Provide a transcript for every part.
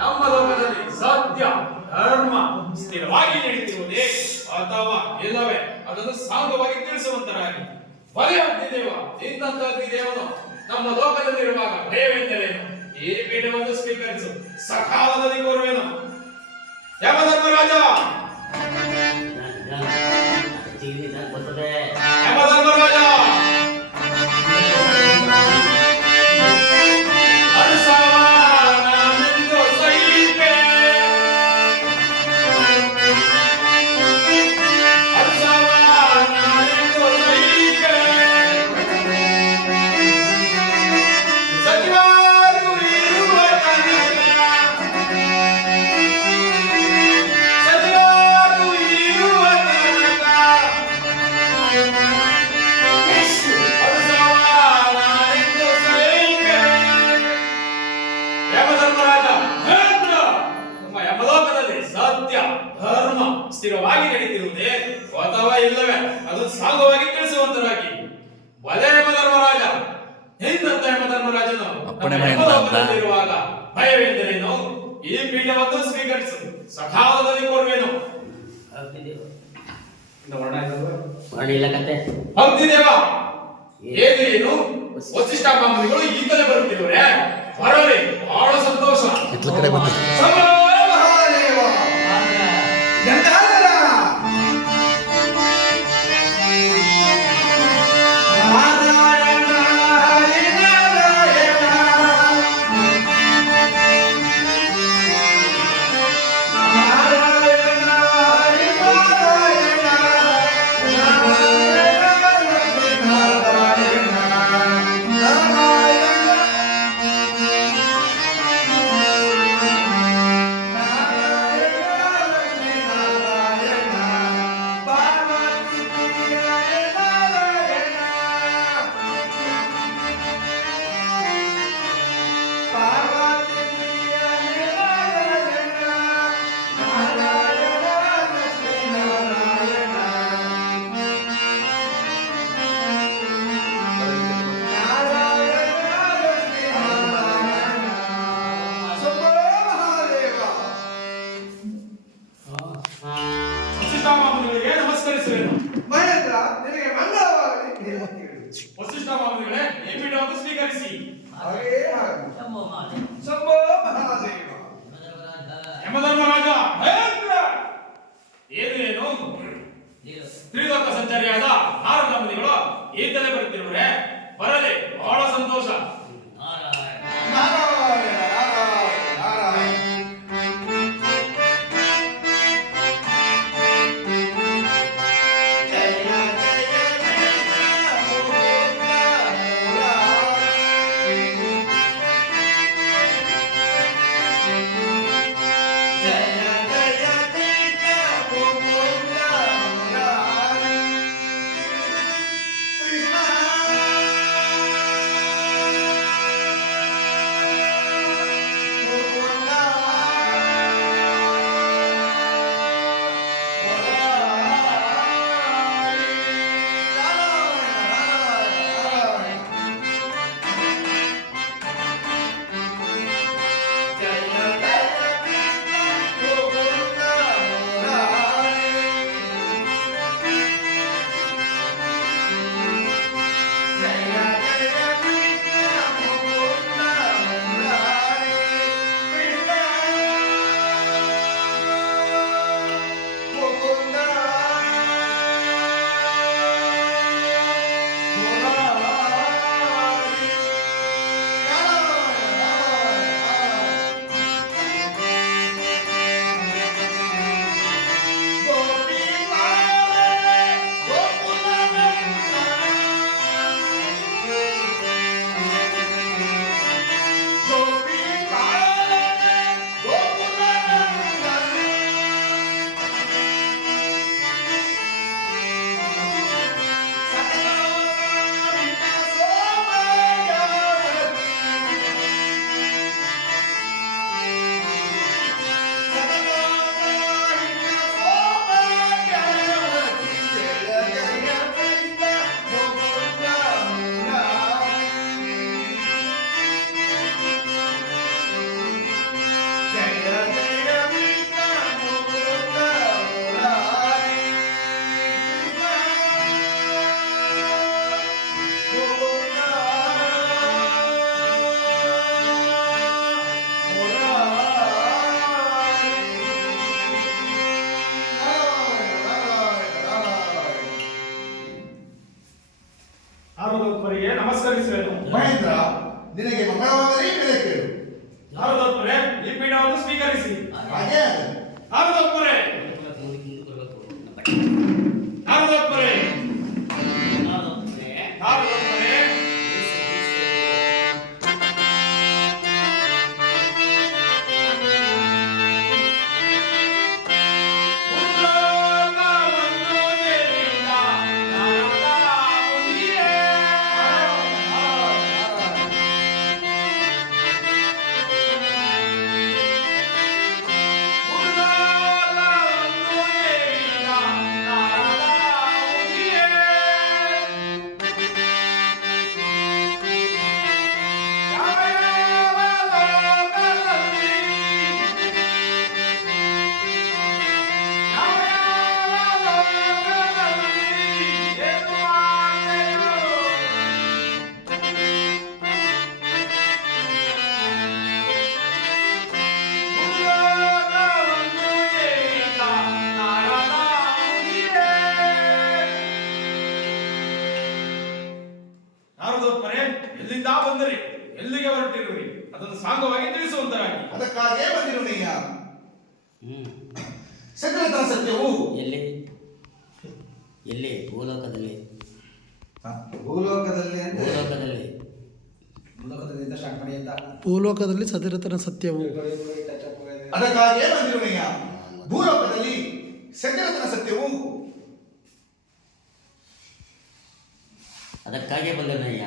ನಮ್ಮ ಲೋಕದಲ್ಲಿ ಸತ್ಯ ಧರ್ಮ ಸ್ಥಿರವಾಗಿ ನಡೀತಿರುವುದೇ ಅಥವಾ ಇಲ್ಲವೇ ಅದನ್ನು ಸಾಂಗವಾಗಿ ತಿಳಿಸುವಂತರಾಗಿ ಬಲೆ ಅಗ್ನಿದೇವ ಇಂತಹ ಅಗ್ನಿದೇವನು ನಮ್ಮ ಲೋಕದಲ್ಲಿರುವಾಗ ಭಯವೆಂದರೇನು ಈ ಪೀಠವನ್ನು ಸ್ವೀಕರಿಸು ಸಕಾಲದಲ್ಲಿ ಕೋರುವೆನು ಯಮಧರ್ಮರಾಜ ಯಮಧರ್ಮರಾಜ ಸ್ಥಿರವಾಗಿ ನಡೀತಿರುವುದೇ ಅಥವಾ ಇಲ್ಲವೇ ಅದು ಸಾಂಗವಾಗಿ ತಿಳಿಸುವಂತರಾಗಿ ಬಲೆ ಯಮಧರ್ಮರಾಜ ಹಿಂದಂತ ಯಮಧರ್ಮರಾಜನು ಇರುವಾಗ ಭಯವೆಂದರೇನು ಈ ಪೀಠವನ್ನು ಸ್ವೀಕರಿಸು ಸಕಾಲದಲ್ಲಿ ಕೋರುವೆನು ಅಗ್ನಿದೇವ ಏನು ವಸಿಷ್ಠ ಬ್ರಾಹ್ಮಣಿಗಳು ಈಗಲೇ ಬರುತ್ತಿರುವರೆ ಬರಲಿ ಬಹಳ ಸಂತೋಷ ವಸಿಷ್ಠ ಮಾಮುನಿಗಳೇ ಈ ಪೀಠವನ್ನು ಸ್ವೀಕರಿಸಿ ಯಮಧರ್ಮರಾಜ ಏನು ತ್ರಿಲೋಕ ಸಂಚಾರಿಯಾದ ನಾರದ ಮುನಿಗಳು ಈತಲೇ ಬರುತ್ತಿರುವರೆ ಬರಲಿ ಬಹಳ ಸಂತೋಷ ನಿನಗೆ ಮಂಗಳವಾಗಲಿ ಮೇಲೆ ಕೇಳು. ನಾರದೋತ್ತಮರೇ ಈ ಪೀಠವನ್ನು ಸ್ವೀಕರಿಸಿ. ಹಾಗೆ ಆಗಲಿ. ನಾರದೋತ್ತಮರೇ ನಾರದೋತ್ತಮರೇ ನಾರದೋತ್ತಮರೇ ನಾರದೋತ್ತಮರೇ ಎಲ್ಲಿಂದ ಬಂದರಿ, ಎಲ್ಲಿಗೆ ಹೊರಟಿರುವಿರಿ ಅದನ್ನು ಸಾಂಗವಾಗಿ ತಿಳಿಸುವಂತರಾಗಿ. ಅದಕ್ಕಾಗೇ ಬಂದಿರುವನಯ್ಯ. ಸಕಲತನ ಸತ್ಯವು ಎಲ್ಲಿ ಎಲ್ಲಿ ಭೂಲೋಕದಲ್ಲಿ ಭೂಲೋಕದಲ್ಲಿ ಅಂದ್ರೆ ಭೂಲೋಕದಲ್ಲಿ ಭೂಲೋಕದಿಂದ ಸ್ಟಾರ್ಟ್ ಮಾಡಿ ಅಂತ. ಭೂಲೋಕದಲ್ಲಿ ಸತಿರತನ ಸತ್ಯವು. ಅದಕ್ಕಾಗೇ ಬಂದಿರುವನಯ್ಯ. ಭೂಲೋಕದಲ್ಲಿ ಸಕಲತನ ಸತ್ಯವು. ಅದಕ್ಕಾಗೆ ಬಂದನಯ್ಯ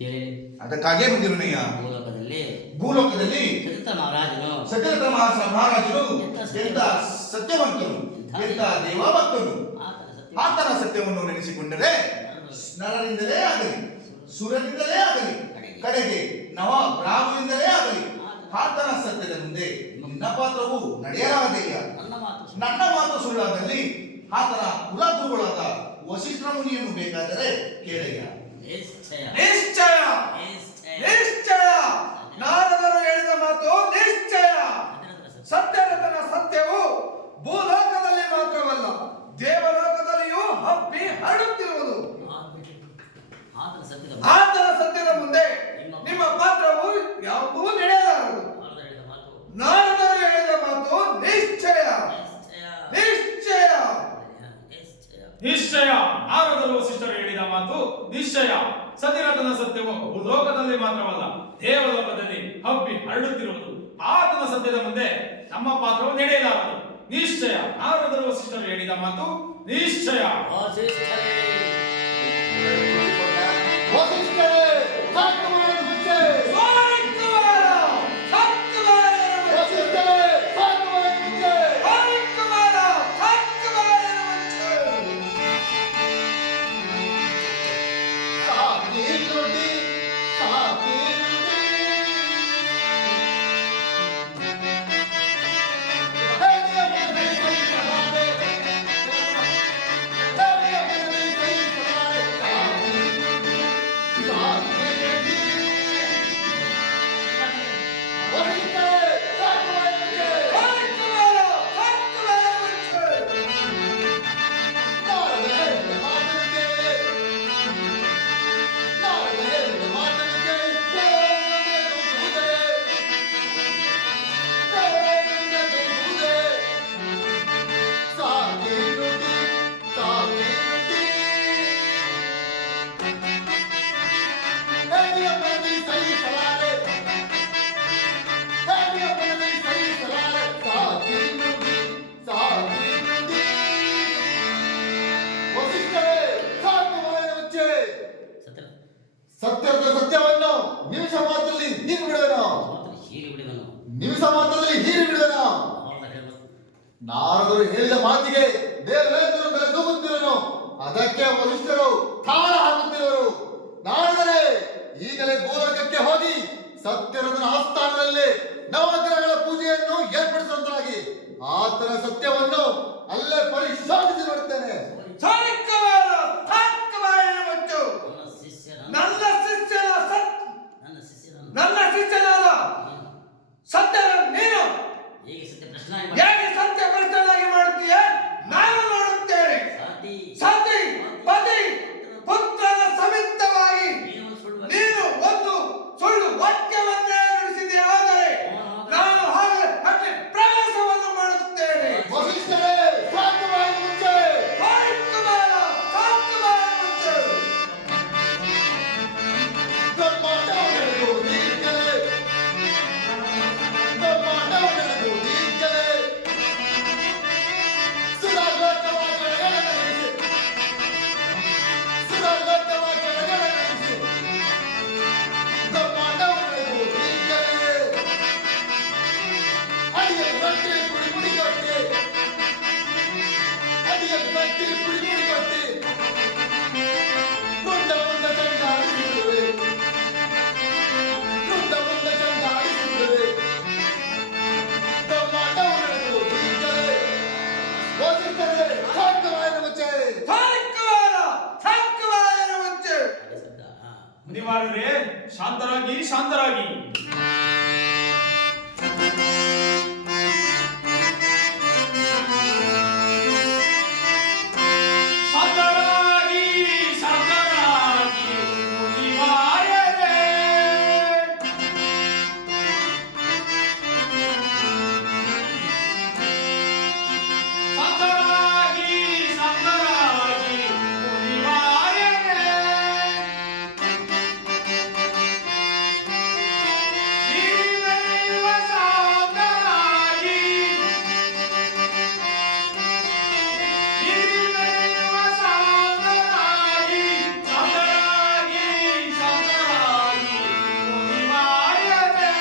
ಹೇಳಿ. ಅದಕ್ಕಾಗೇ ಬಂದಿರುವನಯ್ಯ. ಭೂಲೋಕದಲ್ಲಿ ಚತುರ್ಥ ಮಹಾರಾಜನು ಸಕಲತನ ಮಹಾರಾಜನು ಎಂತ ಸತ್ಯವಂತನು, ಎಂತ ದೇವಭಕ್ತನು. ಆತನ ಸತ್ಯವನ್ನು ನೆನೆಸಿಕೊಂಡರೆ ನರರಿಂದಲೇ ಆಗಲಿ ಸುರರಿಂದಲೇ ಆಗಲಿ ಕಡೆಗೆ ನವ ಬ್ರಾಹ್ಮಣರಿಂದಲೇ ಆಗಲಿ ಆತನ ಸತ್ಯದ ಮುಂದೆ ನಿನ್ನ ಪಾತ್ರವು ನಡೆಯಲಾಗದೆಯ. ನನ್ನ ಮಾತು ಸುಳ್ಳಾದಲ್ಲಿ ಆತನ ಕುಲಗುರುಗಳಾದ ವಸಿಷ್ಠ ಮುನಿಯನ್ನು ಬೇಕಾದರೆ ಕೇಳಯ್ಯ. ನಿಶ್ಚಯ ನಿಶ್ಚಯ ನಿಶ್ಚಯ ನಾರದರು ಹೇಳಿದ ಮಾತು ನಿಶ್ಚಯ. ಸತ್ಯರತನ ಸತ್ಯವು ಭೂಲೋಕದಲ್ಲಿ ಮಾತ್ರವಲ್ಲ ದೇವಲೋಕದಲ್ಲಿಯೂ ಹಬ್ಬಿ ಹರಡುತ್ತಿರುವುದು. ಆತನ ಸತ್ಯದ ಮುಂದೆ ನಿಮ್ಮ ಪಾತ್ರವು ಯಾವುದೂ ನಡೆಯಲಾರದು. ನಾರದರು ಹೇಳಿದ ಮಾತು ನಿಶ್ಚಯ ನಿಶ್ಚಯ ನಿಶ್ಚಯ. ನಾರದರು ವಸಿಷ್ಠರು ಹೇಳಿದ ಮಾತು ನಿಶ್ಚಯ. ಸತಿರತನ ಸತ್ಯವು ಲೋಕದಲ್ಲಿ ಮಾತ್ರವಲ್ಲ ದೇವಲೋಕದಲ್ಲಿ ಹಬ್ಬಿ ಹರಡುತ್ತಿರುವುದು. ಆತನ ಸತ್ಯದ ಮುಂದೆ ನಮ್ಮ ಪಾತ್ರವು ನಡೆಯಲಾರದು ನಿಶ್ಚಯ. ನಾರದರು ವಸಿಷ್ಠರು ಹೇಳಿದ ಮಾತು ನಿಶ್ಚಯ. ಸತ್ಯದ ಸತ್ಯವನ್ನು ನಿಮಿಷ ಮಾತ್ರದಲ್ಲಿ ಹೀರಿ ಬಿಡುವೆನು. ನಿಮಿಷ ಮಾತ್ರದಲ್ಲಿ ಹೀರಿ ಬಿಡುವೆನು. ನಾರದರು ಹೇಳಿದ ಮಾತಿಗೆ ದೇವರೇಂದ್ರನು ಬೆಳೆದೂಗುತ್ತಿರುವನು. ಅದಕ್ಕೆ ವರಿಷ್ಠರು ತಾಳ ಹಾಕುತ್ತಿರುವರು. ನಾರದರೆ ಈಗಲೇ ಭೂಲೋಕಕ್ಕೆ ಹೋಗಿ ಸತ್ಯರತನ ಆಸ್ಥಾನದಲ್ಲಿ ನವಗ್ರಹಗಳ ಪೂಜೆಯನ್ನು ಏರ್ಪಡಿಸುವಂತಾಗಿ ಆತನ ಸತ್ಯವನ್ನು ಅಲ್ಲೇ ಪರಿಶೋಧಿಸಿ ನೋಡುತ್ತೇನೆ. ನನ್ನ ಶಿಷ್ಯನಾದ ಸತ್ಯ ನೀನು ಹೇಗೆ ಸತ್ಯ ಪ್ರಶ್ನೆಯಾಗಿ ಮಾಡುತ್ತೀಯ ನಾನು ನೋಡುತ್ತೇನೆ. ಸತಿ ಪತಿ ಮುನಿವಾರರೇ, ಶಾಂತರಾಗಿ ಶಾಂತರಾಗಿ. ಶಾಂತರಾಗಿ ಶಾಂತರಾಗಿ ಮುನಿವಾರರೇ. ಶಾಂತರಾಗಿ ಶಾಂತರಾಗಿ ಮುನಿವಾರರೇ. ನೀವೆಲ್ಲ ಶಾಂತರಾಗಿ, ನೀವೆಲ್ಲ ಶಾಂತರಾಗಿ, ಶಾಂತರಾಗಿ ಶಾಂತರಾಗಿ ಮುನಿವಾರರೇ.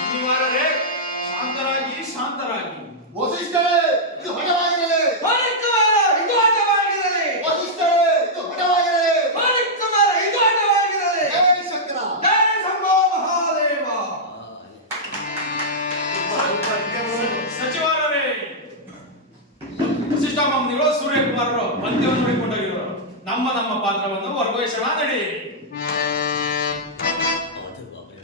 ಮುನಿವಾರರೇ, ಶಾಂತರಾಗಿ ಶಾಂತರಾಗಿ. ವಸಿಷ್ಠರೇ, ಇದು ಹಠವಾಗಿರಲಿ. ಮಾಣಿಕ್ಯವಾರ ಇದು ಆಟವಾಗಿರಲಿ. ವಸಿಷ್ಠರೇ, ಇದು ಹಠವಾಗಿರಲಿ. ಮಾಣಿಕ್ಯವಾರ ಇದು ಆಟವಾಗಿರಲಿ. ಜಯ ಶಂಕರ. ಜಯ ಶಂಭೋ ಮಹಾದೇವ. ಸಚಿವರೇ, ವಸಿಷ್ಠ ಮಾಮುನಿಗಳು ಸೂರ್ಯಕುಮಾರರು ಪಂದ್ಯವನ್ನು ನೋಡಿಕೊಂಡೋಗಿರುವರು. ನಮ್ಮ ನಮ್ಮ ಪಾತ್ರವನ್ನು ವರ್ಗವೇಷಣ ನಡೆಯಿರಿ. ಹೌದು ಬಾಬು.